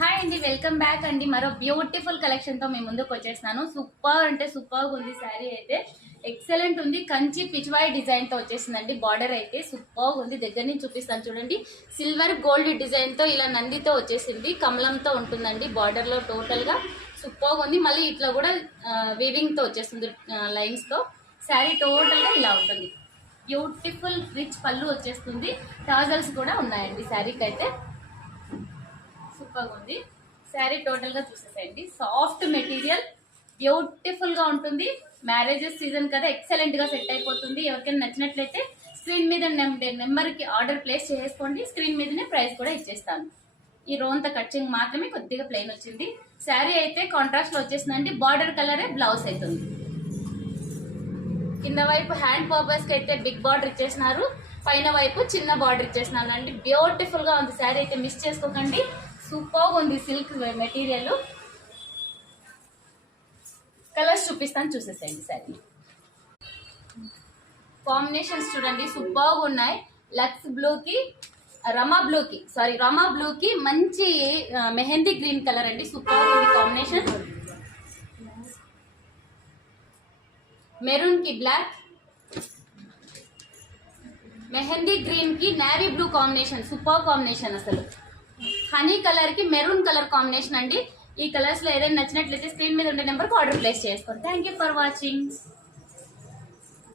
Hi అండి, welcome back అండి. మరో బ్యూటిఫుల్ కలెక్షన్ తో మీ ముందుకు వచ్చేసినాను. సూపర్ అంటే సూపర్ ఉంది. శారీ అయితే ఎక్సలెంట్ ఉంది. కంచి పిచ్వాయి డిజైన్ తో వచ్చేసిందండి. బార్డర్ అయితే సూపర్ ఉంది. దగ్గర నుంచి చూపిస్తాను చూడండి. సిల్వర్ గోల్డ్ డిజైన్ తో ఇలా నందితో వచ్చేసింది. కమలంతో ఉంటుందండి బార్డర్ లో. టోటల్ గా సూపర్ ఉంది. మళ్ళీ ఇట్లా కూడా వీవింగ్ తో వచ్చేస్తుంది లైన్స్ తో. శారీ టోటల్ గా ఇలా ఉంటుంది. బ్యూటిఫుల్ రిచ్ పళ్ళు వచ్చేస్తుంది. టాజల్స్ కూడా ఉన్నాయండి శారీకి అయితే. సూపర్ ఉంది. శారీ టోటల్ గా చూసేసేయండి. సాఫ్ట్ మెటీరియల్, బ్యూటిఫుల్ గా ఉంటుంది. మ్యారేజెస్ సీజన్ కదా, ఎక్సలెంట్ గా సెట్ అయిపోతుంది. ఎవరికైనా నచ్చినట్లయితే స్క్రీన్ మీద నెంబర్ కి ఆర్డర్ ప్లేస్ చేసుకోండి. స్క్రీన్ మీదనే ప్రైస్ కూడా ఇచ్చేస్తాను. ఈ రోంత కట్చింగ్ మాత్రమే కొద్దిగా ప్లెయిన్ వచ్చింది. శారీ అయితే కాంట్రాస్ట్ లో వచ్చేసిందండి. బార్డర్ కలరే బ్లౌజ్ అవుతుంది. కింద వైపు హ్యాండ్ పర్పస్ కి అయితే బిగ్ బార్డర్ ఇచ్చేసినారు. పైన వైపు చిన్న బార్డర్ ఇచ్చేసినాను అండి. బ్యూటిఫుల్ గా ఉంది. శారీ అయితే మిస్ చేసుకోకండి. సూపర్ ఉంది. Silk material. కలర్స్ చూపిస్తాను, చూసేసేయండి. శారీ కాంబినేషన్స్ చూడండి, సూపర్ ఉన్నాయి. లక్స్ బ్లూ కి రమా బ్లూ కి మంచి మెహందీ గ్రీన్ కలర్ అండి. సూపర్ ఉంది కాంబినేషన్. మెరూన్ కి బ్లాక్, మెహందీ గ్రీన్ కి navy blue combination. Super combination అసలు. హనీ కలర్ కి మెరూన్ కలర్ కాంబినేషన్ అండి. ఈ కలర్స్ లో ఏదైనా నచ్చినట్లయితే స్క్రీన్ మీద ఉండే నెంబర్కి ఆర్డర్ ప్లేస్ చేసుకోండి. Thank you for watching.